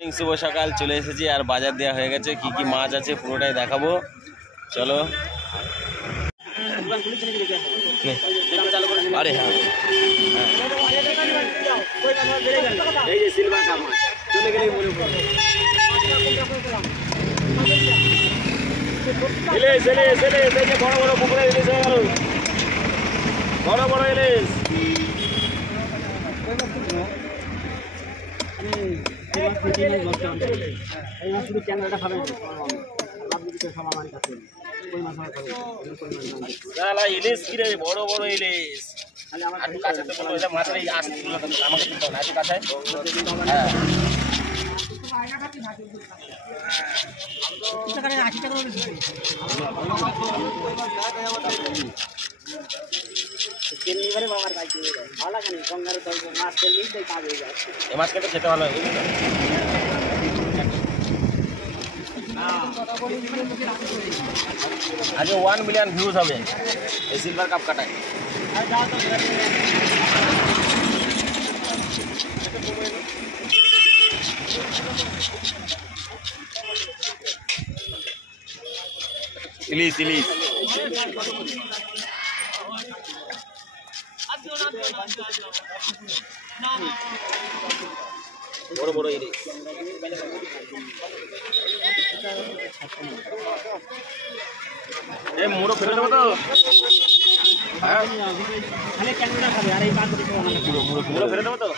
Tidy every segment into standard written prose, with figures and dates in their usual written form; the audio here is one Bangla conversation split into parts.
শুভ সকাল চলে এসেছি আর বাজার দেওয়া হয়ে গেছে কি কি মাছ আছে পুরোটাই দেখাবো চলো আরে হ্যাঁ এই যে সিলভার কাপ মাছ চলে গেলেই মনে পড়বে ইলিশ ইলিশ ইলিশ এই যে বড় বড় পুকুরে ইলিশ হয়ে গেল বড় বড় ইলিশ ইলিশ কি রে বড় বড় ইলিশ আর কাছে তো কোনো মাত্র আসতে আমাকে একটু কাছে হ্যাঁ মাছ খেতে খেতে ভালো হয় আজকে 1 মিলিয়ন ভিউজ হবে এই সিলভার কাপ কাটায় ইলিশ ইলিশ বড় বড় ইলিশ এই মুড়ো ফেলে দেবো তো হ্যাঁ মুড়ো ফেলে দেবো তো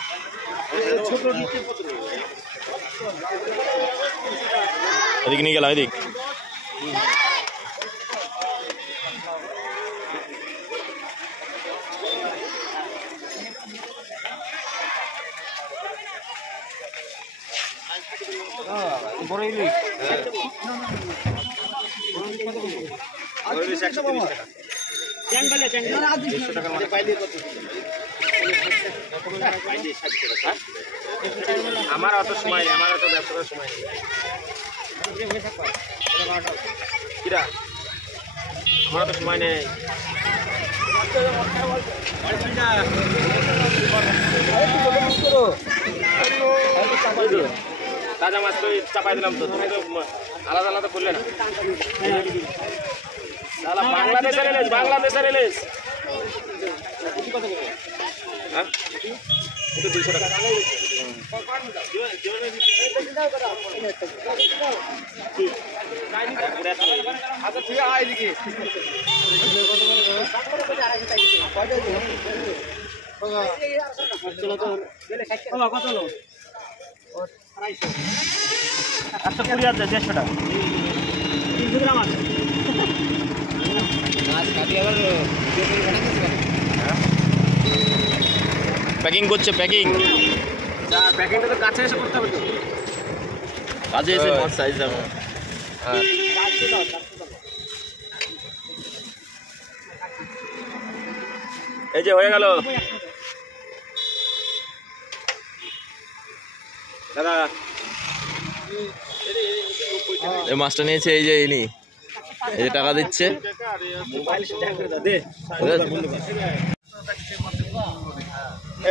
এদিকে নিয়ে গেলাম এদিক বড় ইলিশ আমার অত সময় নেই আমার অত ব্যবসা করার সময় নেই কিরা আমার অত সময় নেই তাজা মাছ তো চাপাই দিলাম তো তুমি তো আলাদা আলাদা করলে না বাংলাদেশের ইলিশ বাংলাদেশের ইলিশ হ্যাঁ 200 টাকা আচ্ছা ঠিক আছে এদিকে কত লো আচ্ছা 20 আছে 150 টাকা 300 গ্রাম আছে প্যাকিং করছে প্যাকিং প্যাকিংটা তো কাছে এসে করতে হবে তো কাছে এসে মাছ সাইজ দাও এই যে হয়ে গেল দাদা এই মাছটা নিয়েছে এই যে ইনি এই যে টাকা দিচ্ছে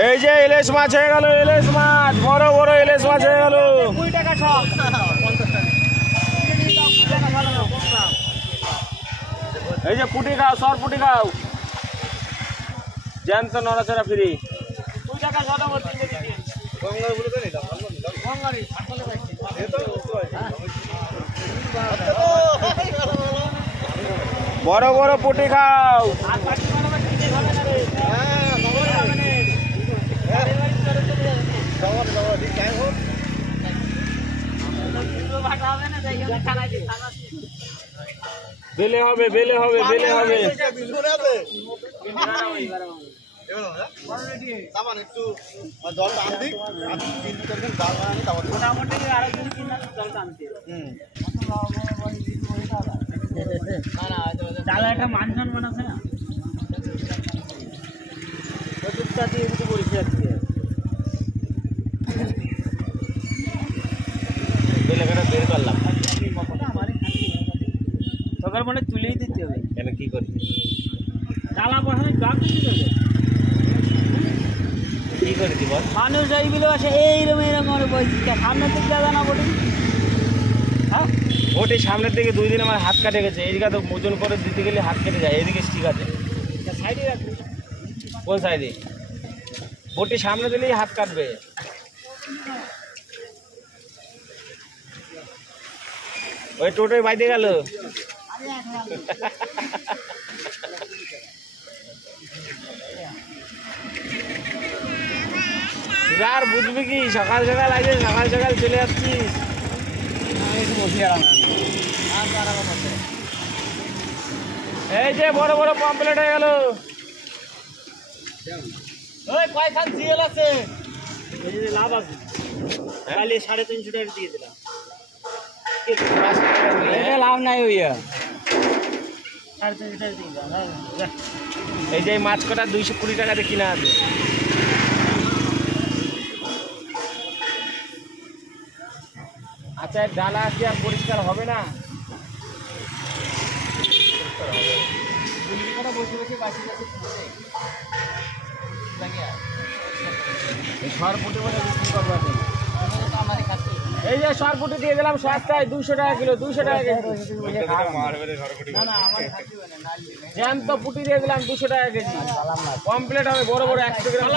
এই যে ইলিশ মাছ হয়ে গেল ইলিশ মাছ বড় বড় ইলিশ মাছ হয়ে গেল 20 টাকা সব এই যে পুটি খাও সর পুটি খাও জ্যান্ত নড়াচড়া ফ্রি 2 টাকা ছটা বড় বড় পুটি খাও বেলে হবে বেলে হবে বেলে হবে একটা মানসন বানাচ্ছে না বের করলাম সকাল মানে তুলেই দিতে হবে কেন কি করবি ডালা বসানো জল দিতে হবে কি করে দিব মানুষ এইগুলো আসে এইরকম করে বলছি সামনের দিক দাদা না বলি হ্যাঁ ওটি সামনের দিকে 2 দিন আমার হাত কাটে গেছে এইদিকে তো ওজন করে দিতে গেলে হাত কেটে যায় এইদিকে ঠিক আছে সাইডে রাখবি কোন সাইডে ওটি সামনে দিলেই হাত কাটবে ওই টোটোয় বাইতে গেল আর বুঝবি কি সকাল সকাল আগে সকাল সকাল চলে যাচ্ছিস একটু বসে এই যে বড় বড় পম্পলেট হয়ে গেল ওই কয়খান জিএল আছে এই যে লাভ আছে কালি 350 টাকা দিয়ে দিলাম এটা লাভ নাই হইয়া 350 টাকা দিয়ে দিলাম এই যে মাছ কটা 220 টাকাতে কিনা আছে আচ্ছা ডালা কি আর পরিষ্কার হবে না বসে বসে বাসি বাসি সরপুটি বলে বিক্রি করবো এই যে সরপুটি দিয়ে দিলাম সস্তায় 200 টাকা কিলো 200 টাকা কেজি জ্যান্ত পুটি দিয়ে দিলাম 200 টাকা কেজি কমপ্লিট হবে বড় বড় 100 গ্রাম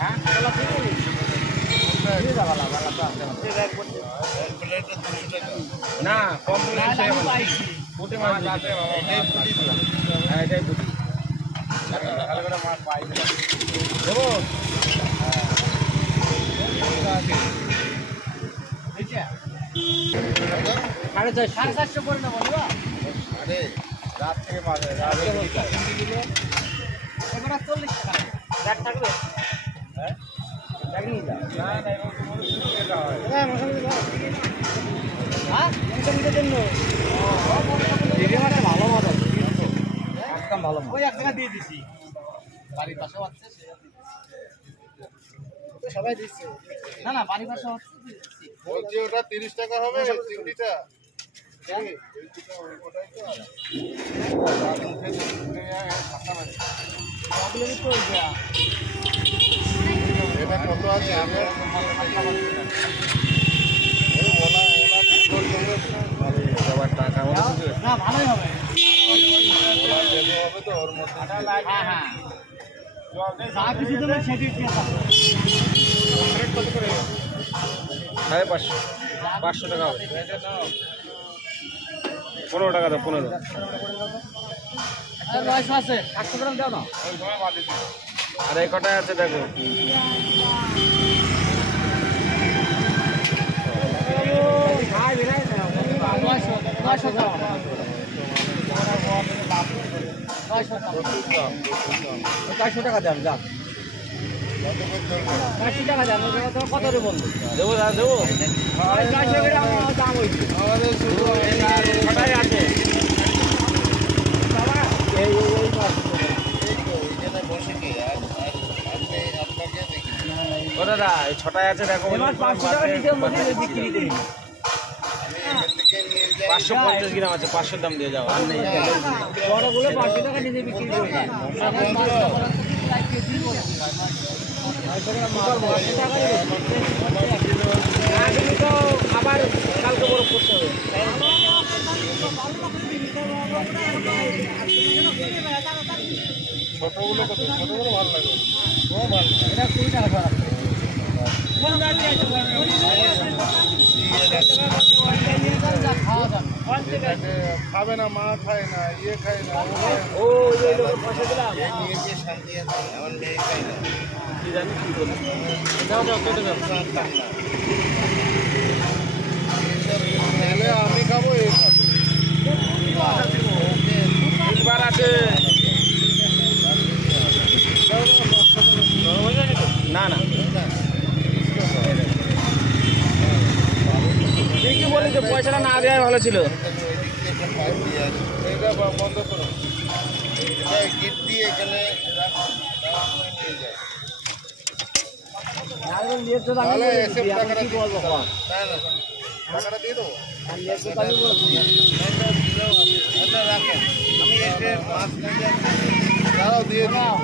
হ্যাঁ না কমপ্লিট পুটি মাছ এটাই পুটি দেবো সাড়ে 450 করে নেবো রাত থেকে মাছ এবার 40 টাকা ব্যাগ থাকবে হ্যাঁ ব্যাগ নিয়ে যা না ভালো মাছ আছে একদম ভালো ওই 1 টাকা দিয়ে দিছি বাড়ির পাশে আছে সবাই দিচ্ছে না না বাড়ির পাশে আছে বলছি ওটা 30 টাকা হবে চিংড়িটা এটা কত আছে না ভালোই হবে হবে তো ওর মধ্যে হ্যাঁ হ্যাঁ যা কিছু দেবে সেটি দিয়ে দাও 500 টাকা হবে 15 টাকা দাও 15 আর রয়স আছে 800 গ্রাম দাও না আর এই কটায় আছে দেখো ভাই বেরাই না 900 দাও 400 টাকা দাম যা 400 টাকা দাম কত রে বন্ধু দেবো দাদা দেবো 400 গ্রাম দাম হইছে কটায় আছে এই মাছ ও দাদা এই 6টায় আছে দেখো 500 টাকা দিতে মধ্যে বিক্রি করি 550 গ্রাম আছে 500 দাম দিয়ে যাও আর নেই বড়গুলো 500 টাকা নিজে বিক্রি করি তো আবার কালকে বড় করতে হবে ছোটগুলো কত ছোটগুলো ভালো লাগে এটা 20 টাকা খারাপ খাবে না মা খায় না ইয়ে খায় না ও এই লোকের পয়সা দিলাম নিয়ে শান্তি আছে আমার মেয়ে খায় না কি জানি কি করবে দাও দাও কেটে দাও তাহলে আমি খাবো এই খাবো তিনবার আছে না না ঠিকই বলেছে পয়সাটা না দেওয়াই ভালো ছিল এটা বন্ধ করো এটা গিট দিয়ে এখানে নিয়ে যায় তাহলে এসে টাকাটা কি বলবো না না টাকাটা দিয়ে দেবো রাখেন আমি এসে মাছ নিয়ে দাঁড়াও দিয়ে দিই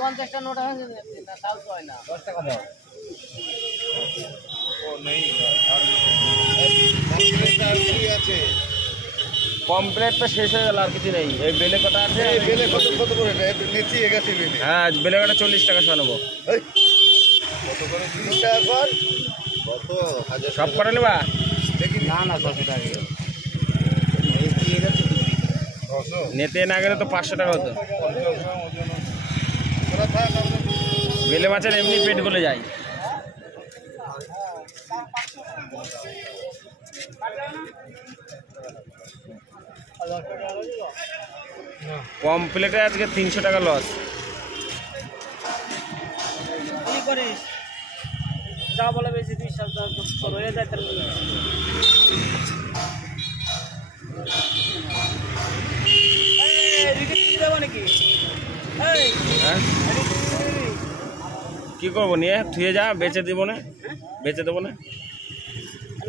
পঞ্চাশটা নোট আছে তাও তো হয় না 10 টাকা দাও কমপ্লেটটা শেষ হয়ে গেল আর কিছু নেই এই বেলে কটা আছে বেলে কত করে নেছি এগাছি বেলে হ্যাঁ বেলে কটা 40 টাকা শোয়া নেবো কত করে 30 টাকা কর কত হাজার সব করে নেবা দেখি না না 600 টাকা নেতে না গেলে তো 500 টাকা হতো বেলে মাছের এমনি পেট গলে যায় কমপ্লেটে আজকে 300 টাকা লস কি করিস যা বলে বেশি 2 সপ্তাহ করো এ যায় তাহলে হ্যাঁ কি করবো নিয়ে থুয়ে যা বেচে দিব না বেচে দেবো না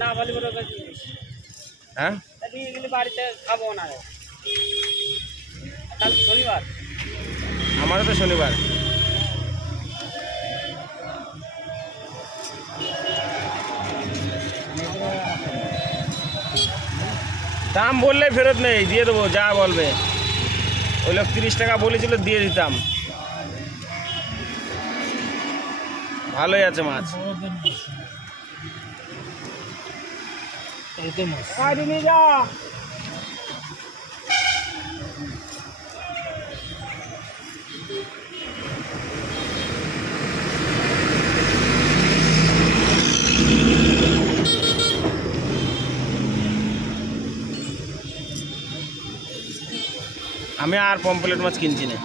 না ভালো করে হ্যাঁ এগুলি বাড়িতে খাবো না কাল শনিবার আমারও তো শনিবার দাম বললে ফেরত নেই দিয়ে দেবো যা বলবে ওই লোক 30 টাকা বলেছিল দিয়ে দিতাম ভালোই আছে মাছ যা আমি আর পমপ্লেট মাছ কিনছি না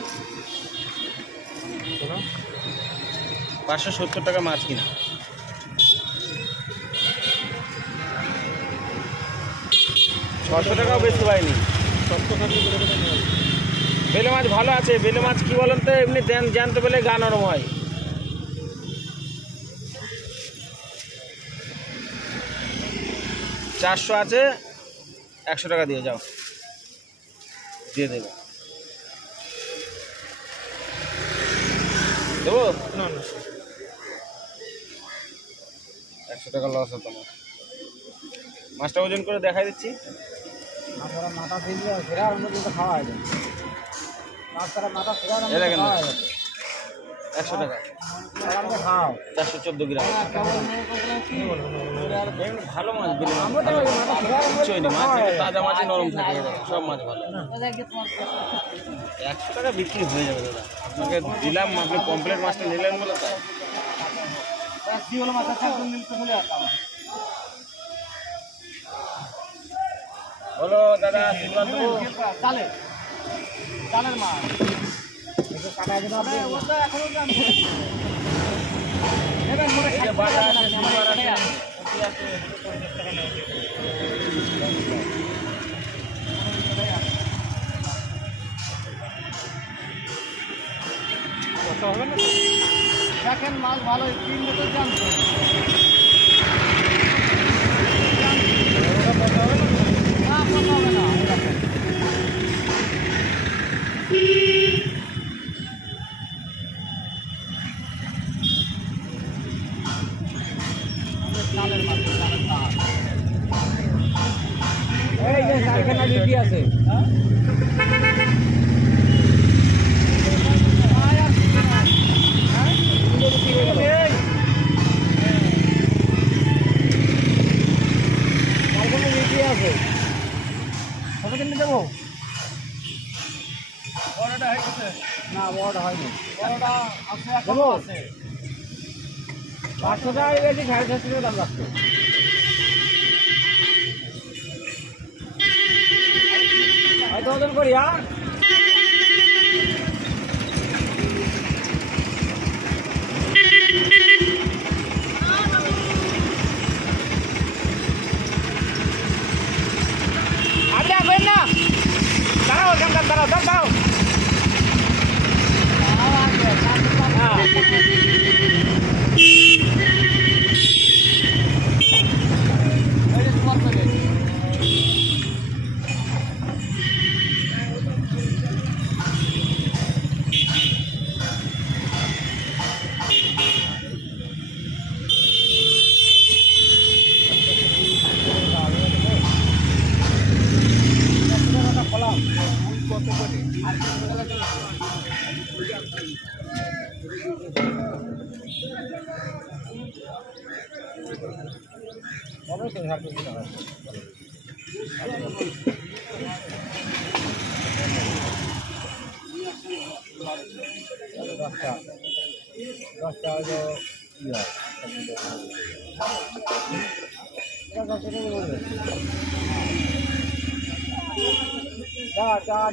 570 টাকা মাছ কিনা ছশো টাকাও বেশি পাইনি বেলে মাছ ভালো আছে বেলে মাছ কি বলেন তো এমনি জানতে পেলে গা নরম হয় চারশো আছে 100 টাকা দিয়ে যাও দিয়ে দেবো দেবো না না 100 টাকা লস হতো না মাছটা ওজন করে দেখাই দিচ্ছি মাথা ফিরলে ফেরার মধ্যে তো খাওয়া হয় মাছটা মাথা ফেরার এই দেখেন 100 টাকা খাও 414 গ্রাম ভালো মাছ বেলে মাছ তাজা মাছ নরম থাকে সব মাছ ভালো 100 টাকা বিক্রি হয়ে যাবে দাদা আপনাকে দিলাম আপনি কমপ্লিট মাছটা নিলেন বলে তাই বলো দাদা চালের মাছ দেখেন মাছ ভালো 3 বোতল জানতো এই যে কারখানা বিক্রি আছে কত কিনে দেবো বড়টা হয়ে গেছে না বড়টা হয়নি বড়টা আছে এখনো আছে 500 টাকা বেশি 450 টাকা দাম রাখতো হয়তো ওজন করি আর আপনি আসবেন না দাঁড়াও দাঁড়াও দাঁড়াও কত করে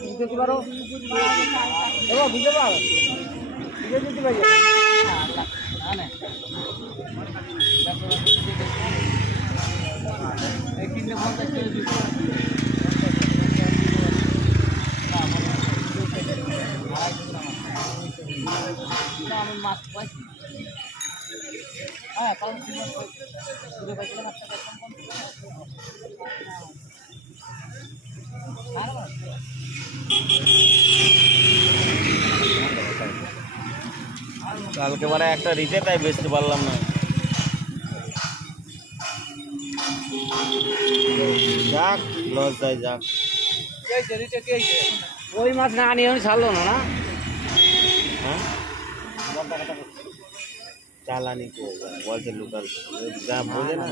দিতে পারো দিতে পারো দিতে পারি মাছ পাইছি হ্যাঁ কারণ কালকে মানে একটা রিতে তাই বেচতে পারলাম না। যাক লস যায় যাক। ওই মাছ না নিয়ে ছাড়লো না হ্যাঁ চালানি করবে বলছে লোকাল যা বোঝে না।